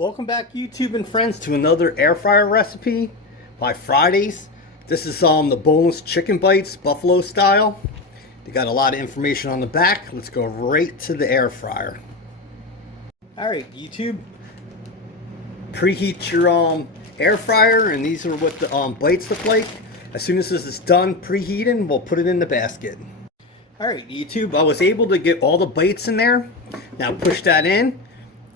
Welcome back, YouTube and friends, to another air fryer recipe by Fridays. This is the boneless chicken bites, buffalo style. They got a lot of information on the back. Let's go right to the air fryer. Alright, YouTube, preheat your air fryer, and these are what the bites look like. As soon as this is done preheating, we'll put it in the basket. Alright, YouTube, I was able to get all the bites in there. Now push that in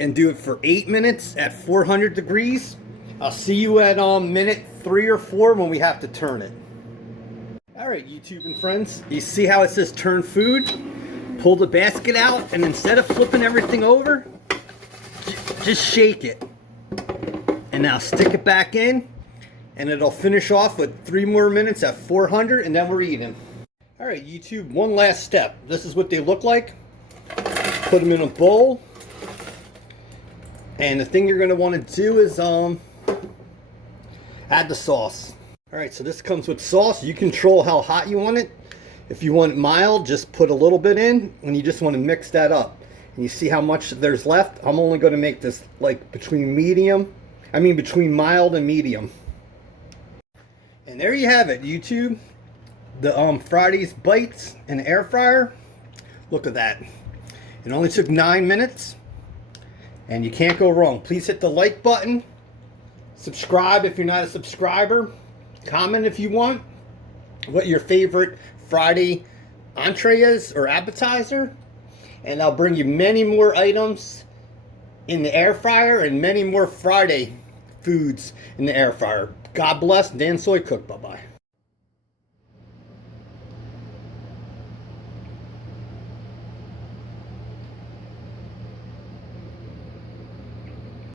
and do it for 8 minutes at 400 degrees. I'll see you at minute 3 or 4 when we have to turn it. Alright, YouTube and friends, you see how it says turn food? Pull the basket out, and instead of flipping everything over, just shake it. And now stick it back in, and it'll finish off with 3 more minutes at 400, and then we're eating. Alright, YouTube, one last step. This is what they look like. Put them in a bowl. And the thing you're going to want to do is add the sauce. Alright, so this comes with sauce. You control how hot you want it. If you want it mild, just put a little bit in, and you just want to mix that up. And you see how much there's left? I'm only going to make this like between mild and medium. And there you have it, YouTube. The Fridays bites in the air fryer. Look at that. It only took 9 minutes. And you can't go wrong. Please hit the like button. Subscribe if you're not a subscriber. Comment if you want what your favorite Friday entree is or appetizer. And I'll bring you many more items in the air fryer and many more Friday foods in the air fryer. God bless. Dan Soy Cook. Bye-bye.